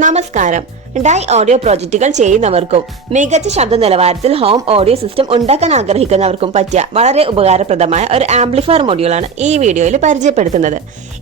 നമസ്കാരം. Dye audio പ്രോജക്റ്റുകൾ ചെയ്യുന്നവർക്കും മികച്ച ശബ്ദ നിലവാരത്തിൽ ഹോം ഓഡിയോ സിസ്റ്റം ഉണ്ടാക്കാൻ ആഗ്രഹിക്കുന്നവർക്കും പറ്റിയ വളരെ ഉപകാരപ്രദമായ ഒരു ആംപ്ലിഫയർ മൊഡ്യൂളാണ് ഈ വീഡിയോയിൽ പരിചയപ്പെടുത്തുന്നത്.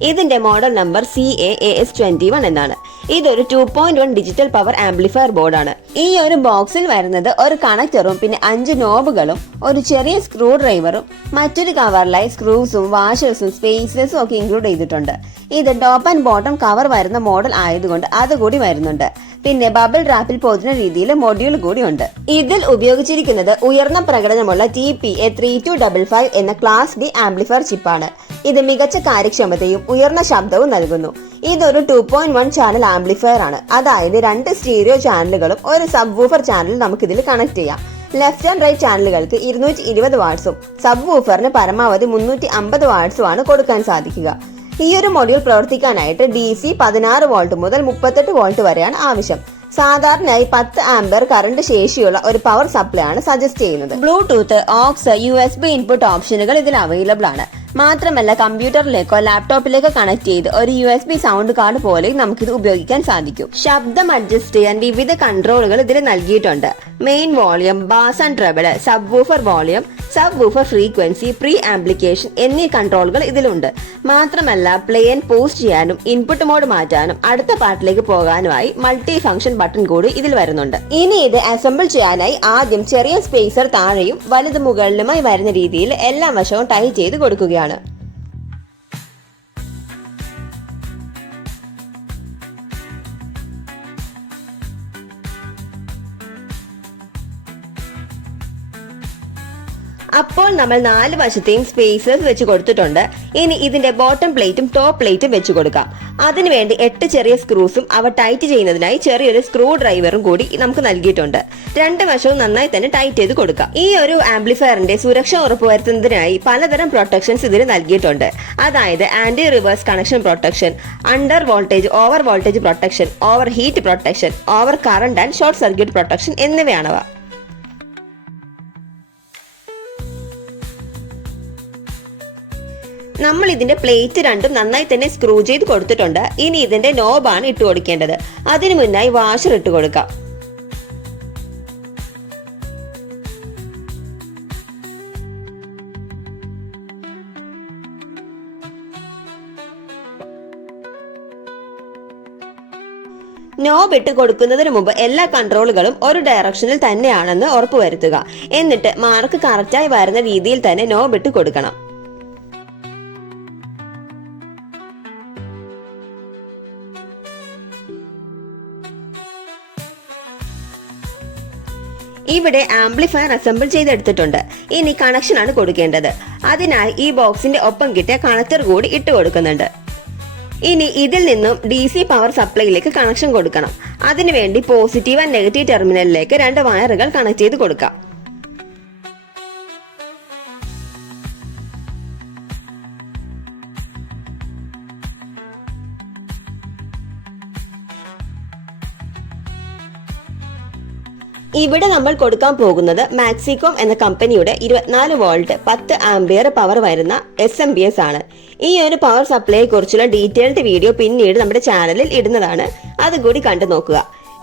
ഇതിന്റെ മോഡൽ നമ്പർ CA-AS21 എന്നാണ്. ഇതൊരു 2.1 ഡിജിറ്റൽ പവർ ആംപ്ലിഫയർ ബോർഡാണ്. ഈ ഒരു ബോക്സിൽ വരുന്നത് ഒരു കണക്ടറും പിന്നെ 5 നോബുകളും ഒരു ചെറിയ സ്ക്രൂ ഡ്രൈവറും മറ്റൊരു കവറിലായി സ്ക്രൂസും വാഷേഴ്സും സ്പേസേഴ്സും ഒക്കെ ഇൻക്ലൂഡ് ചെയ്തിട്ടുണ്ട്. ഇത് ടോപ്പ് ആൻഡ് ബോട്ടം കവർ വരുന്ന മോഡൽ ആയതുകൊണ്ട് അതുകൂടി വരുന്നുണ്ട്. പിന്നെ ബബിൾ റാപ്പിൽ പൊതുന്ന രീതിയിൽ മൊഡ്യൂൾ കൂടി ഉണ്ട്. ഇതിൽ ഉപയോഗിച്ചിരിക്കുന്നത് ഉയർന്ന പ്രകടനമുള്ള TPA3255 എന്ന ക്ലാസ് D ആംപ്ലിഫയർ ചിപ്പാണ്. ഇത് മികച്ച കാര്യക്ഷമതയും ഉയർന്ന ശബ്ദവും നൽകുന്നു. ഇതൊരു 2.1 ചാനൽ ആംപ്ലിഫയർ ആണ്. അതായത് 2 സ്റ്റീരിയോ ചാനലുകളും ഒരു സബ് വൂഫർ ചാനൽ നമുക്കിതിൽ കണക്ട് ചെയ്യാം. ലെഫ്റ്റ് ആൻഡ് റൈറ്റ് ചാനലുകൾക്ക് 220 വാട്ട്സും സബ് വൂഫറിന് പരമാവധി 350 വാട്ട്സും ആണ് കൊടുക്കാൻ സാധിക്കുക. ഈ ഒരു മൊഡ്യൂൾ പ്രവർത്തിക്കാനായിട്ട് DC 16 വോൾട്ട് മുതൽ 38 വോൾട്ട് വരെയാണ് ആവശ്യം. സാധാരണയായി 10 ആംപിയർ കറണ്ട് ശേഷിയുള്ള ഒരു പവർ സപ്ലൈ ആണ് സജസ്റ്റ് ചെയ്യുന്നത്. ബ്ലൂടൂത്ത്, ഓക്സ്, USB ഇൻപുട്ട് ഓപ്ഷനുകൾ ഇതിൽ അവൈലബിൾ ആണ്. മാത്രമല്ല കമ്പ്യൂട്ടറിലേക്കോ ലാപ്ടോപ്പിലേക്കോ കണക്ട് ചെയ്ത് ഒരു USB സൗണ്ട് കാർഡ് പോലെ നമുക്കിത് ഉപയോഗിക്കാൻ സാധിക്കും. ശബ്ദം അഡ്ജസ്റ്റ് ചെയ്യാൻ വിവിധ കൺട്രോളുകൾ ഇതിൽ നൽകിയിട്ടുണ്ട്. Main volume, bass and treble, sub woofer volume, sub woofer frequency, pre amplification എന്നീ കൺട്രോളുകൾ ഇതിലുണ്ട്. മാത്രമല്ല പ്ലേ ആൻഡ് പോസ് ചെയ്യാനും ഇൻപുട്ട് മോഡ് മാറ്റാനും അടുത്ത പാർട്ടിലേക്ക് പോകാനുമായി മൾട്ടി ഫംഗ്ഷൻ ബട്ടൺ കൂടി ഇതിൽ വരുന്നുണ്ട്. ഇനി ഇത് അസംബിൾ ചെയ്യാനായി ആദ്യം ചെറിയ സ്പേസർ താഴെയും വലുത് മുകളിലുമായി വരുന്ന രീതിയിൽ എല്ലാ വശവും ടൈ ചെയ്ത് കൊടുക്കുകയാണ്. അപ്പോൾ നമ്മൾ 4 വശത്തെയും സ്പേസേഴ്സ് വെച്ച് കൊടുത്തിട്ടുണ്ട്. ഇനി ഇതിന്റെ ബോട്ടം പ്ലേറ്റും ടോപ്പ് പ്ലേറ്റും വെച്ച് കൊടുക്കാം. അതിനുവേണ്ടി 8 ചെറിയ സ്ക്രൂസും അവ ടൈറ്റ് ചെയ്യുന്നതിനായി ചെറിയൊരു സ്ക്രൂ ഡ്രൈവറും കൂടി നമുക്ക് നൽകിയിട്ടുണ്ട്. 2 വശവും നന്നായി തന്നെ ടൈറ്റ് ചെയ്ത് കൊടുക്കാം. ഈ ഒരു ആംപ്ലിഫയറിന്റെ സുരക്ഷ ഉറപ്പുവരുത്തുന്നതിനായി പലതരം പ്രൊട്ടക്ഷൻസ് ഇതിൽ നൽകിയിട്ടുണ്ട്. അതായത് anti reverse connection protection, under voltage over voltage protection, over heat protection, over current and short circuit protection എന്നിവയാണവ. നമ്മൾ ഇതിന്റെ പ്ലേറ്റ് രണ്ടും നന്നായി തന്നെ സ്ക്രൂ ചെയ്ത് കൊടുത്തിട്ടുണ്ട്. ഇനി ഇതിന്റെ നോബാണ് ഇട്ട് കൊടുക്കേണ്ടത്. അതിനു മുന്നായി വാഷർ ഇട്ട് കൊടുക്കാം. നോബ് ഇട്ട് കൊടുക്കുന്നതിന് മുമ്പ് എല്ലാ കൺട്രോളുകളും ഒരു ഡയറക്ഷനിൽ തന്നെയാണെന്ന് ഉറപ്പുവരുത്തുക. എന്നിട്ട് മാർക്ക് കറക്റ്റായി വരുന്ന രീതിയിൽ തന്നെ നോബ് ഇട്ട് കൊടുക്കണം. ഇവിടെ ആംപ്ലിഫയർ അസംബിൾ ചെയ്തെടുത്തിട്ടുണ്ട്. ഇനി കണക്ഷൻ ആണ് കൊടുക്കേണ്ടത്. അതിനായി ഈ ബോക്സിന്റെ ഒപ്പം കിട്ടിയ കണക്ടർ കൂടി ഇട്ട് കൊടുക്കുന്നുണ്ട്. ഇനി ഇതിൽ നിന്നും DC പവർ സപ്ലൈയിലേക്ക് കണക്ഷൻ കൊടുക്കണം. അതിനുവേണ്ടി പോസിറ്റീവ് ആൻഡ് നെഗറ്റീവ് ടെർമിനലിലേക്ക് 2 വയറുകൾ കണക്ട് ചെയ്ത് കൊടുക്കാം. ഇവിടെ നമ്മൾ കൊടുക്കാൻ പോകുന്നത് മാക്സികോം എന്ന കമ്പനിയുടെ 24 വോൾട്ട് 10 ആംപിയർ പവർ വരുന്ന SMPS ആണ്. ഈ ഒരു പവർ സപ്ലൈയെ കുറിച്ചുള്ള ഡീറ്റെയിൽഡ് വീഡിയോ പിന്നീട് നമ്മുടെ ചാനലിൽ ഇടുന്നതാണ്. അതുകൂടി കണ്ടു നോക്കുക.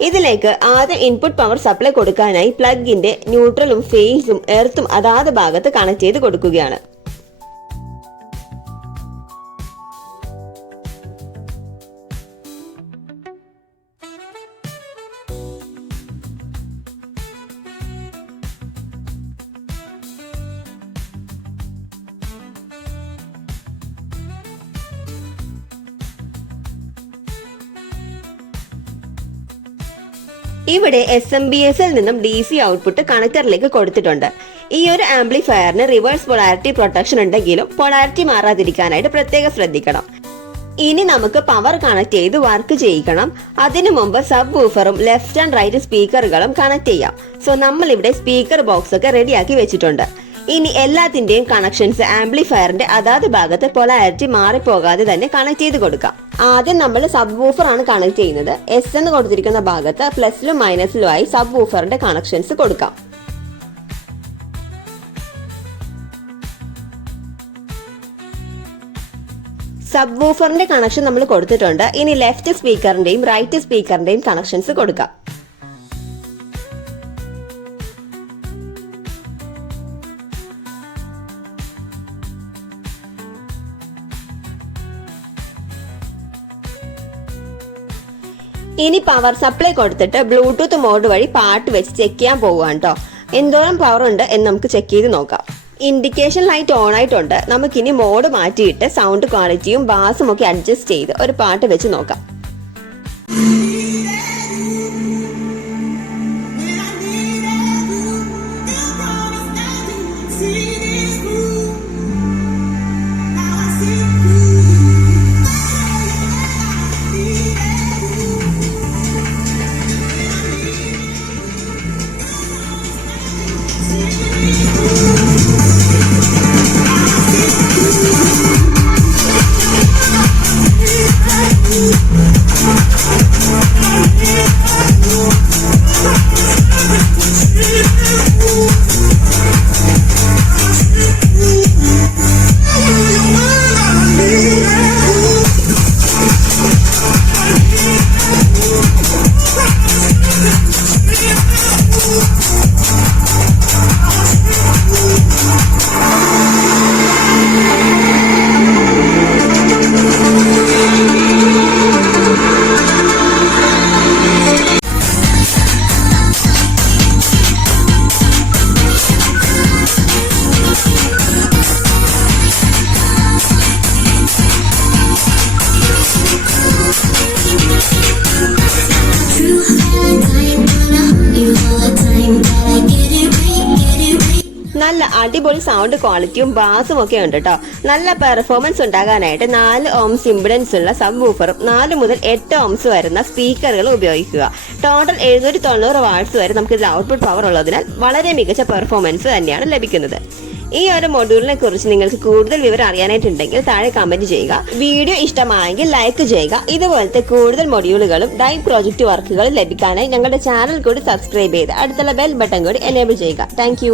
ഇതിലേക്ക് ആദ്യം ഇൻപുട്ട് പവർ സപ്ലൈ കൊടുക്കാനായി പ്ലഗിന്റെ ന്യൂട്രലും ഫേസും എർത്തും അതാത് ഭാഗത്ത് കണക്ട് ചെയ്ത് കൊടുക്കുകയാണ്. ഇവിടെ SMPSൽ നിന്നും DC ഔട്ട്പുട്ട് കണക്ടറിലേക്ക് കൊടുത്തിട്ടുണ്ട്. ഈ ഒരു ആംപ്ലിഫയറിന് റിവേഴ്സ് പൊളാരിറ്റി പ്രൊട്ടക്ഷൻ ഉണ്ടെങ്കിലും പൊളാരിറ്റി മാറാതിരിക്കാനായിട്ട് പ്രത്യേകം ശ്രദ്ധിക്കണം. ഇനി നമുക്ക് പവർ കണക്ട് ചെയ്ത് വർക്ക് ചെയ്യിക്കണം. അതിനു മുമ്പ് സബ് വൂഫറും ലെഫ്റ്റ് ആൻഡ് റൈറ്റ് സ്പീക്കറുകളും കണക്ട് ചെയ്യാം. സോ നമ്മൾ ഇവിടെ സ്പീക്കർ ബോക്സ് ഒക്കെ റെഡിയാക്കി വെച്ചിട്ടുണ്ട്. ഇനി എല്ലാത്തിന്റെയും കണക്ഷൻസ് ആംപ്ലിഫയറിന്റെ അതാത് ഭാഗത്ത് പൊളാരിറ്റി മാറിപ്പോകാതെ തന്നെ കണക്ട് ചെയ്ത് കൊടുക്കാം. ആദ്യം നമ്മൾ സബ് വൂഫർ ആണ് കണക്ട് ചെയ്യുന്നത്. S എന്ന് കൊടുത്തിരിക്കുന്ന ഭാഗത്ത് പ്ലസിലും മൈനസിലും ആയി സബ് വൂഫറിന്റെ കണക്ഷൻസ് കൊടുക്കാം. സബ് വൂഫറിന്റെ കണക്ഷൻ നമ്മൾ കൊടുത്തിട്ടുണ്ട്. ഇനി ലെഫ്റ്റ് സ്പീക്കറിന്റെയും റൈറ്റ് സ്പീക്കറിന്റെയും കണക്ഷൻസ് കൊടുക്കാം. ഇനി പവർ സപ്ലൈ കൊടുത്തിട്ട് ബ്ലൂടൂത്ത് മോഡ് വഴി പാട്ട് വെച്ച് ചെക്ക് ചെയ്യാൻ പോവുകയാണ് കേട്ടോ. എന്തോരം പവർ ഉണ്ട് എന്ന് നമുക്ക് ചെക്ക് ചെയ്ത് നോക്കാം. ഇൻഡിക്കേഷൻ ലൈറ്റ് ഓൺ ആയിട്ടുണ്ട്. നമുക്കിനി മോഡ് മാറ്റിയിട്ട് സൗണ്ട് ക്വാളിറ്റിയും ബാസും ഒക്കെ അഡ്ജസ്റ്റ് ചെയ്ത് ഒരു പാട്ട് വെച്ച് നോക്കാം. നല്ല അടിപൊളി സൗണ്ട് ക്വാളിറ്റിയും ബാസും ഒക്കെ ഉണ്ട് കേട്ടോ. നല്ല പെർഫോമൻസ് ഉണ്ടാകാനായിട്ട് 4 ഓംസ് ഇംപിഡൻസ് ഉള്ള സബ് വൂഫറും 4 മുതൽ 8 ഓംസ് വരുന്ന സ്പീക്കറുകൾ ഉപയോഗിക്കുക. ടോട്ടൽ 790 വാട്ട്സ് വരെ നമുക്ക് ഇതിൽ ഔട്ട്പുട്ട് പവർ ഉള്ളതിനാൽ വളരെ മികച്ച പെർഫോമൻസ് തന്നെയാണ് ലഭിക്കുന്നത്. ഈ ഒരു മൊഡ്യൂളിനെ കുറിച്ച് നിങ്ങൾക്ക് കൂടുതൽ വിവരം അറിയാനായിട്ടുണ്ടെങ്കിൽ താഴെ കമന്റ് ചെയ്യുക. വീഡിയോ ഇഷ്ടമായെങ്കിൽ ലൈക്ക് ചെയ്യുക. ഇതുപോലത്തെ കൂടുതൽ മൊഡ്യൂളുകളും ഡൈവ് പ്രോജക്റ്റ് വർക്കുകളും ലഭിക്കാനായി ഞങ്ങളുടെ ചാനൽ കൂടി സബ്സ്ക്രൈബ് ചെയ്ത് അടുത്തുള്ള ബെൽ ബട്ടൺ കൂടി എനേബിൾ ചെയ്യുക. താങ്ക്